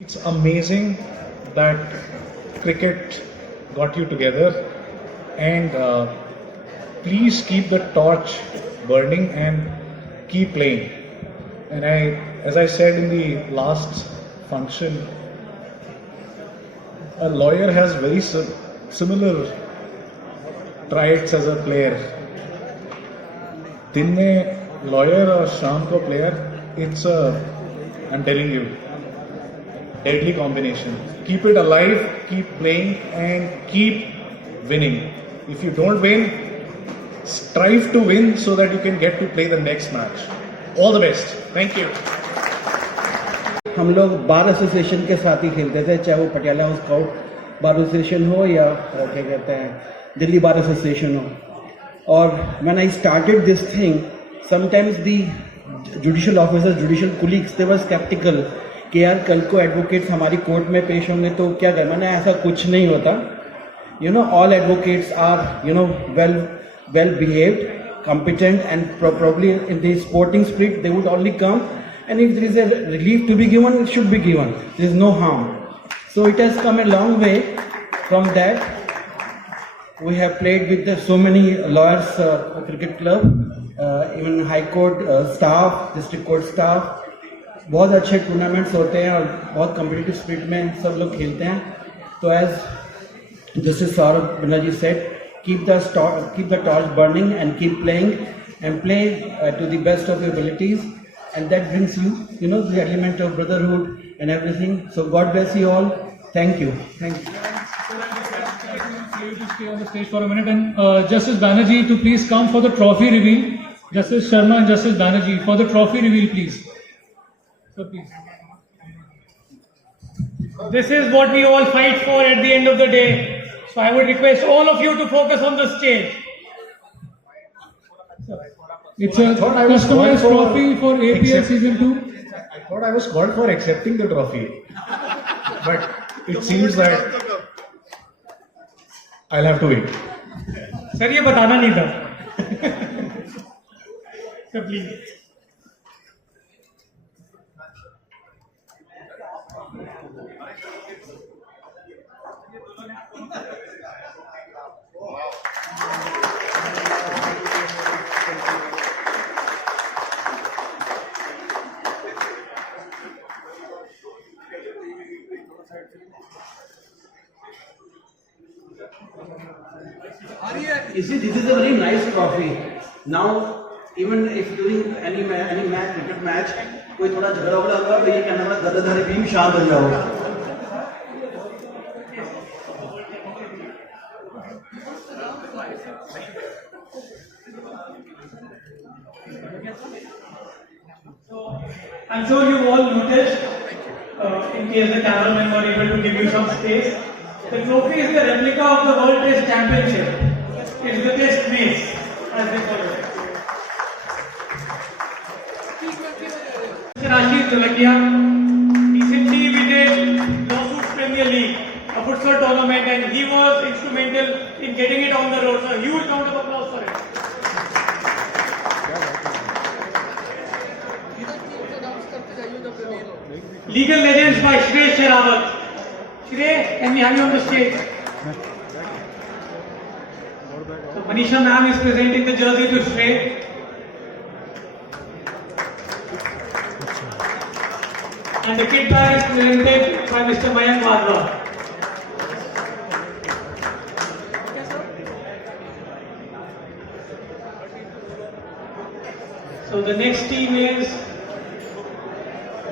It's amazing that cricket got you together, and please keep the torch burning and keep playing. And as I said in the last function, a lawyer has very similar traits as a player. दिन में lawyer और शाम को player, I'm telling you, deadly combination. Keep it alive, keep playing, and keep winning. If you don't win, strive to win so that you can get to play the next match. All the best. Thank you. हम लोग bar association के साथ ही खेलते थे, चाहे वो Patiala scout बार association हो या क्या कहते हैं दिल्ली बार एसोसिएशन हो. और when I started this thing, sometimes the judicial officers, judicial colleagues, they were skeptical कि यार कल को एडवोकेट्स हमारी कोर्ट में पेश होंगे तो क्या करें. मैंने ऐसा कुछ नहीं होता. All advocates are well behaved, competent, and probably in the sporting spirit they would only come, and if there is a relief to be given, it should be given. There is no harm. So it has come a long way from that. We have played with so many lawyers, cricket club, even high court staff, district court staff. बहुत अच्छे tournaments होते हैं और बहुत competitive spirit में सब लोग खेलते हैं. तो as justice Saurabh Banerjee said, keep the torch burning and keep playing and play to the best of your abilities, and that brings you the element of brotherhood and everything. So God bless you all. Thank you. You to stay on the stage for a minute, and Justice Banerjee to please come for the trophy reveal. Justice Sharma and Justice Banerjee for the trophy reveal, please. So please. This is what we all fight for at the end of the day. So I would request all of you to focus on the stage. It's a customized trophy for APL Season 2. I thought I was called for accepting the trophy, but it seems that I'll have to wait. Sir, ये बताना नहीं था. So please. You see, this is a very nice trophy. Now, even if during any match, cricket match, कोई थोड़ा झगड़ा होगा तो ये कहना होगा गद्दाधारी भीम शांत हो जाओ. I'm sure you've all noticed, in case the cameramen were able to give you some space, the trophy is the replica of the World Test Championship. It's the Test Mace, as they call it. Mr. Ashish Jolakia, recently we did Lawsuits Premier League, a futsal tournament, and he was instrumental in getting it on the road. So a huge round of applause for him. Legal legends by Shrey Sherawat. Shrey, can we have you on the stage? So Manisha ma'am is presenting the jersey to Shrey. And the kit bag is presented by Mr. Mayank Wadhwa. So the next team is...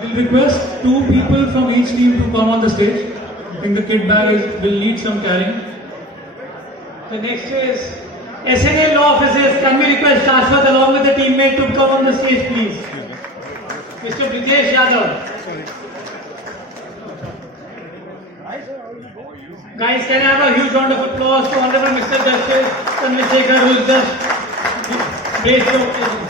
We'll request two people from each team to come on the stage. I think the kit bag will need some carrying. The next is SNA Law Offices. Can we request Shashwat along with the teammate to come on the stage, please? Mr. Brijesh Yadav. Guys, can I have a huge round of applause to Honorable Mr. Justice Chandrasekhar, who is just graced the occasion.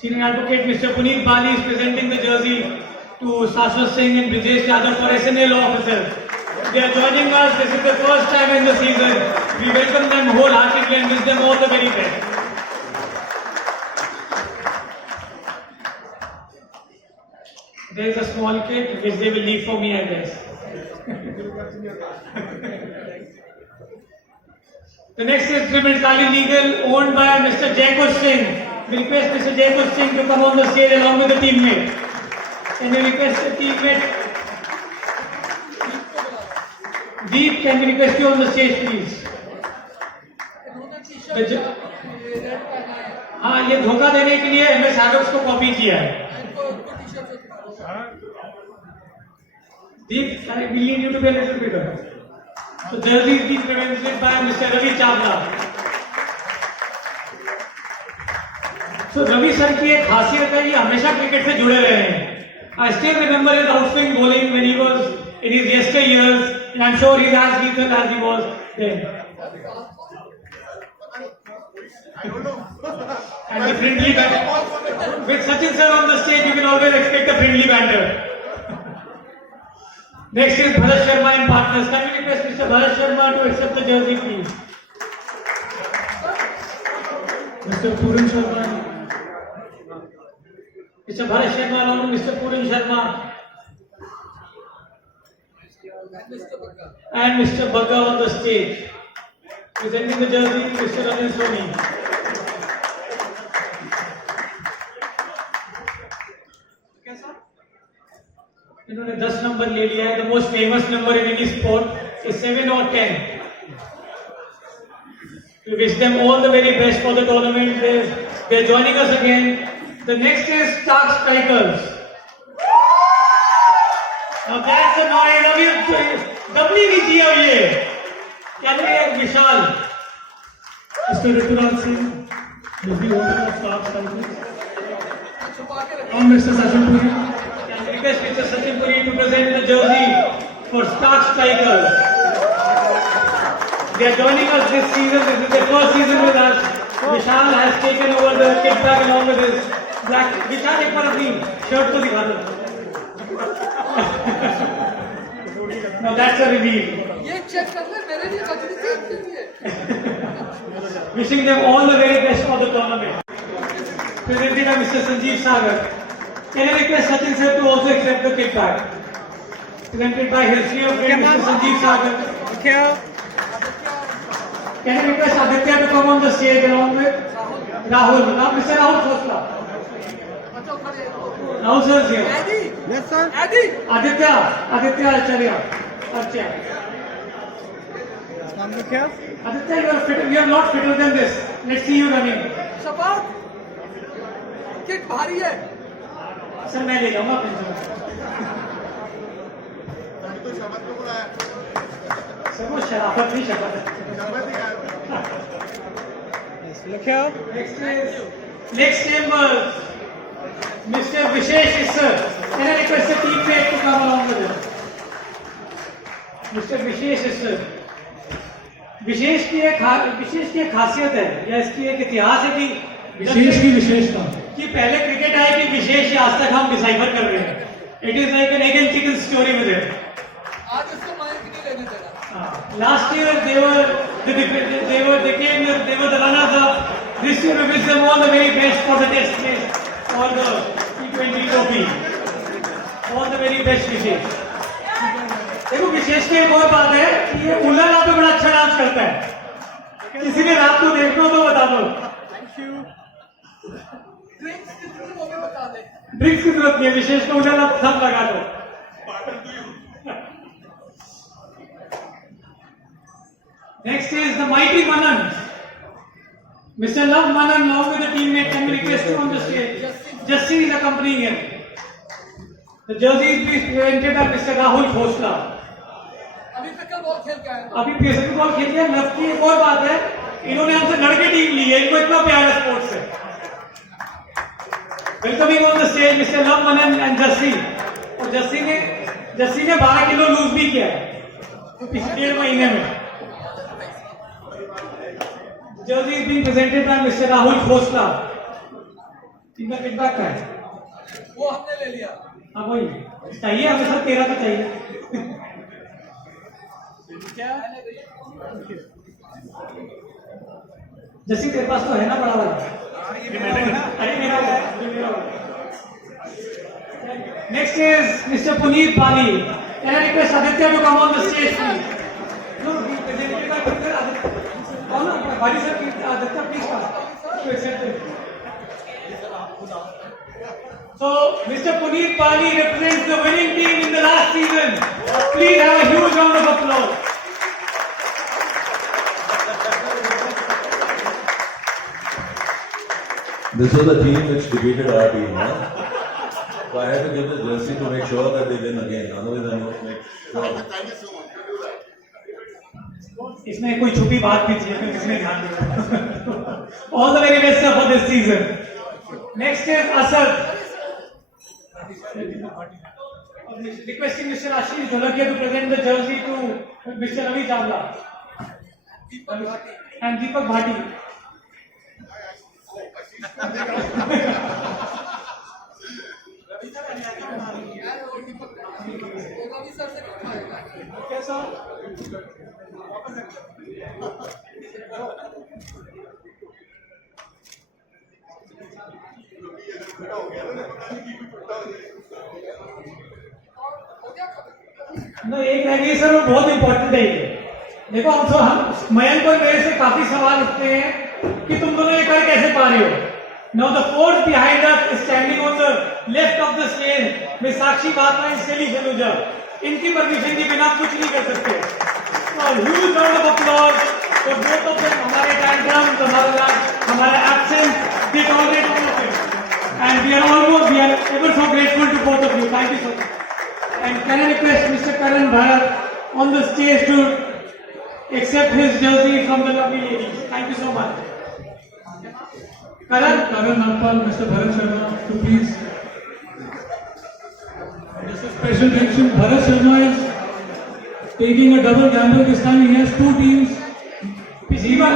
Senior Advocate Mr. Puneet Bali is presenting the jersey to Shashwat Singh and Brijesh Yadav for SNA Law Officers. They are joining us. This is the first time in the season. We welcome them wholeheartedly and wish them all the very best. There is a small kit which they will leave for me, I guess. The next is Triple Kali Legal, owned by Mr. Jacob Singh. We request Mr. Jacob Singh to come on the stage along with the teammate. And we request the teammate. Deep, can we request you on the stage, please? हाँ, ये धोखा देने के लिए MS Harox को copy किया है. Deep, we need you to be a little bigger. So jersey is being presented by Mr. Ravi Chavla. So Ravi sir की एक खासियत है, ये हमेशा क्रिकेट से जुड़े रहे हैं. I still remember his outswing bowling when he was in his yester years, and I'm sure he's as lethal as he was then. And the friendly banter. With Sachin sir on the stage, you can always expect a friendly banter. Next is Bharat Sharma and partners. Can we request Mr. Bharat Sharma to accept the jersey, please? Mr. Pooran Sharma. Mr. Bharat Sharma along with Mr. Pooran Sharma. And Mr. Bagga on the stage. Presenting the jersey, Mr. Anil Soni. इन्होंने 10 number ले लिया है. The most famous number in any sport is 7 or 10. We wish them all the very best for the tournament. They are joining us again. The next is Stark Strikers. Now that's a noise. अभी डबली नहीं किया ये. क्या है विशाल? Mr. Rituraj Singh, is the owner of Stark Strikers. And Mr. Sachin Puri. Can I request Mr. Sachin Puri to present the jersey for Stark Strikers? They are joining us this season. This is their first season with us. Vishal has taken over the kit bag along with his black. Vishal, एक बार अपनी shirt को दिखा दो. Now that's a reveal. ये check कर ले, मेरे लिए बदली चाहिए. Wishing them all the very best for the tournament. Presented by Mr. Sanjeev Sagar. Can I request Sachin sir to also accept the kit bag? Presented by his dear friend Mr. Sanjeev Sagar. Can I request Aditya to come on the stage along with Rahul? Now Mr. Rahul Khosla. Rahul sir is here. Yes, sir. Aditya Acharya. Archya. Aditya, you are fit. You are not fitter than this. Let's see you running. Shabab, kit भारी है. Sir मैं ले जाऊंगा pension. Sir वो शराफत नहीं शराफत है. Next member, Mr. Vishesh Issar. Can I request the teammate to come along with him? Mr. Vishesh Issar. विशेष की एक खासियत है या इसकी एक इतिहास है कि विशेष की विशेषता कि पहले क्रिकेट आया कि विशेष आज तक हम डिसाइफर कर रहे हैं. It is like an egg and chicken story with it. आज इसको माइक नहीं लेने देना. Last year they were the runners up. This year we wish them all the very best for the test match for the T20 trophy. All the very best wishes. देखो विशेष में एक और बात है कि ये उल्लाला पे बड़ा अच्छा डांस करता है. किसी ने रात को देखना हो तो बता दो. ड्रिंक्स कितनी वो भी बता दे. ड्रिंक्स की जरूरत नहीं है. विशेष को उल्लाला सब लगा दो. Next is the mighty Manan. Mr. Love Manan, along with the teammate, can we request you on the stage? Justin is accompanying him. The jersey is being presented by Mr. Rahul Khosla. अभी pickle ball खेल के आए. अभी pickle ball खेल के love की एक और बात है, इन्होंने हमसे लड़के टीम ली है. इनको इतना प्यार है स्पोर्ट्स से. Welcoming on the stage Mr. Love Manan and Jassi. और जस्सी ने 12 किलो लूज भी किया है पिछले 1.5 महीने में. Jersey is being presented by Mr. Rahul Khosla. इनका फीडबैक का है. वो हमने ले लिया. हाँ वही चाहिए हमें सर. 13 का चाहिए. क्या जैसे तेरे पास तो है ना बड़ा वाला. अरे मेरा Next is Mr. Puneet Bali. Can I request Aditya to come on the stage, please? No, he presented by Mr. Aditya. Oh no, Bali sir, Aditya, please come to accept it. So, Mr. Puneet Bali represents the winning team in the last season. Please have a huge round of applause. This was the team which defeated our team, huh? So I had to give the jersey to make sure that they win again. Otherwise, I won't make sure. इसमें कोई छुपी बात भी थी, फिर इसमें ध्यान दो. All the very best sir for this season. Next is Asad. Requesting Mr. Ashish Dholakia to present the jersey to Mr. Ravi Chawla and Deepak Bhati. Ravi sir से कटवाएगा कैसा? नो एक रह गई सर, वो बहुत इंपॉर्टेंट है ये. देखो हम मयंक और मेरे से काफी सवाल उठते हैं कि तुम दोनों ये कर कैसे पा रहे हो. Now the force behind us is standing on the left of the stage with Sakshi Varma and Shelly Saluja. इनकी परमिशन के बिना कुछ नहीं कर सकते. So huge round of applause for both of them. हमारे tantrums, हमारा absence, they tolerate all of it. And we are ever so grateful to both of you. Thank you so much. And can I request Mr. Karan Bharat on the stage to accept his jersey from the lovely ladies. Thank you so much. Karan Nagpal, Mr. Bharat Sharma, to please. Just a special mention, Bharat Sharma is taking a double gamble this time. He has two teams. पिछली बार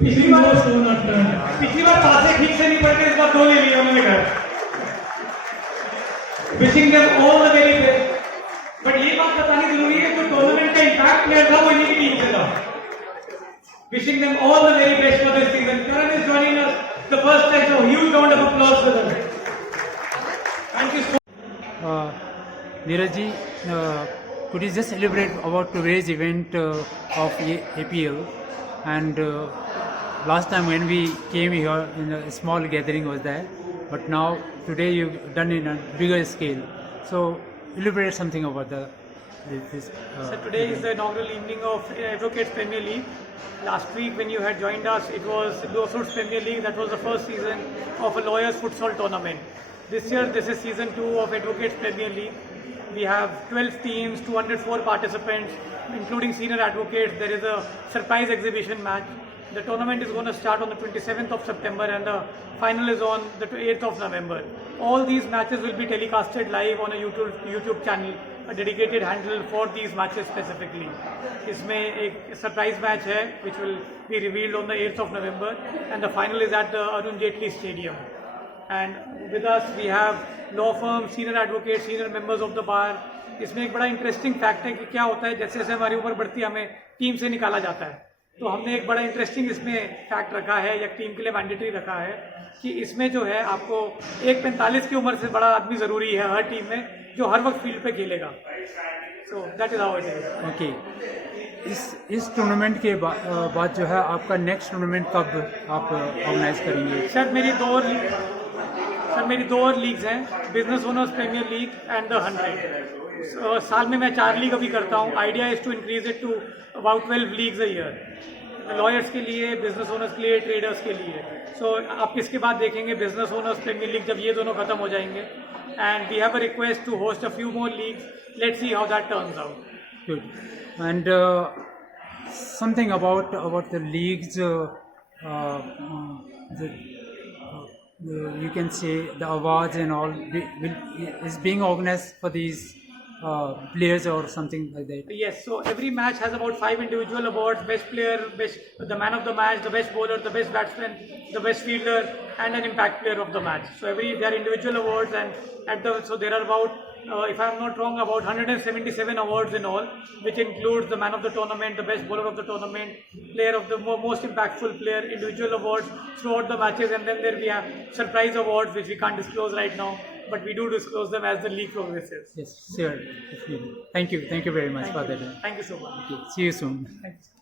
Pichli was so not turned. पिछली बार पासे ठीक से नहीं पड़ते, इस बार दो ले लिए उन्होंने घर. Wishing them all the very best. But ये बात बतानी जरूरी है, जो टूर्नामेंट का इम्पैक्ट प्लेयर था वो इन्हीं की टीम से था. Wishing them all the very best for this season. Karan is joining us the first time, so huge round of applause for them. Thank you so much. Neeraj ji, could you just elaborate about today's event of APL? And last time when we came here, in a small gathering was there, but now today you've done in a bigger scale. So elaborate something about this. So today is the inaugural evening of Advocates Premier League. Last week when you had joined us, it was Lawsuits Premier League. That was the first season of a Lawyers Futsal tournament. This year, this is season 2 of Advocates Premier League. We have 12 teams, 204 participants, including senior advocates. There is a surprise exhibition match. The tournament is going to start on the 27th of September and the final is on the 8th of November. All these matches will be telecasted live on a YouTube channel, a dedicated handle for these matches specifically. इसमें एक surprise match है which will be revealed on the 8th of November and the final is at the Arun Jaitley Stadium. And with us we have law firms, senior advocates, senior members of the bar. इसमें एक बड़ा interesting fact है कि क्या होता है जैसे जैसे हमारी उम्र बढ़ती है हमें टीम से निकाला जाता है. तो हमने एक बड़ा इंटरेस्टिंग इसमें फैक्ट रखा है या टीम के लिए मैंडेटरी रखा है कि इसमें जो है आपको एक 45 की उम्र से बड़ा आदमी ज़रूरी है हर टीम में जो हर वक्त फील्ड पे खेलेगा. So that is how it is. Okay, इस टूर्नामेंट के बाद जो है आपका नेक्स्ट टूर्नामेंट कब आप ऑर्गेनाइज करेंगे? सर मेरी दो और लीग्स हैं, business owners premier league and the 100. साल में मैं 4 लीग अभी करता हूँ. Idea is to increase it to about 12 leagues a year. Lawyers के लिए, बिजनेस ओनर्स के लिए, ट्रेडर्स के लिए. सो आप इसके बाद देखेंगे बिजनेस ओनर्स प्रीमियर लीग जब ये दोनों खत्म हो जाएंगे. And we have a request to host a few more leagues. Let's see how that turns out. Good. And something about the leagues, you can say the awards and all is being organized for these players or something like that. Yes, so every match has about 5 individual awards: best player, the man of the match, the best bowler, the best batsman, the best fielder, and an impact player of the match. So there are individual awards, and so there are about if I am not wrong, about 177 awards in all, which includes the man of the tournament, the best bowler of the tournament, player of the most impactful player, individual awards throughout the matches, and then there we have surprise awards which we can't disclose right now. but we do disclose them as the league progresses. Yes, sure. Definitely. Thank you very much for that. Thank you so much. Okay, see you soon. Thanks.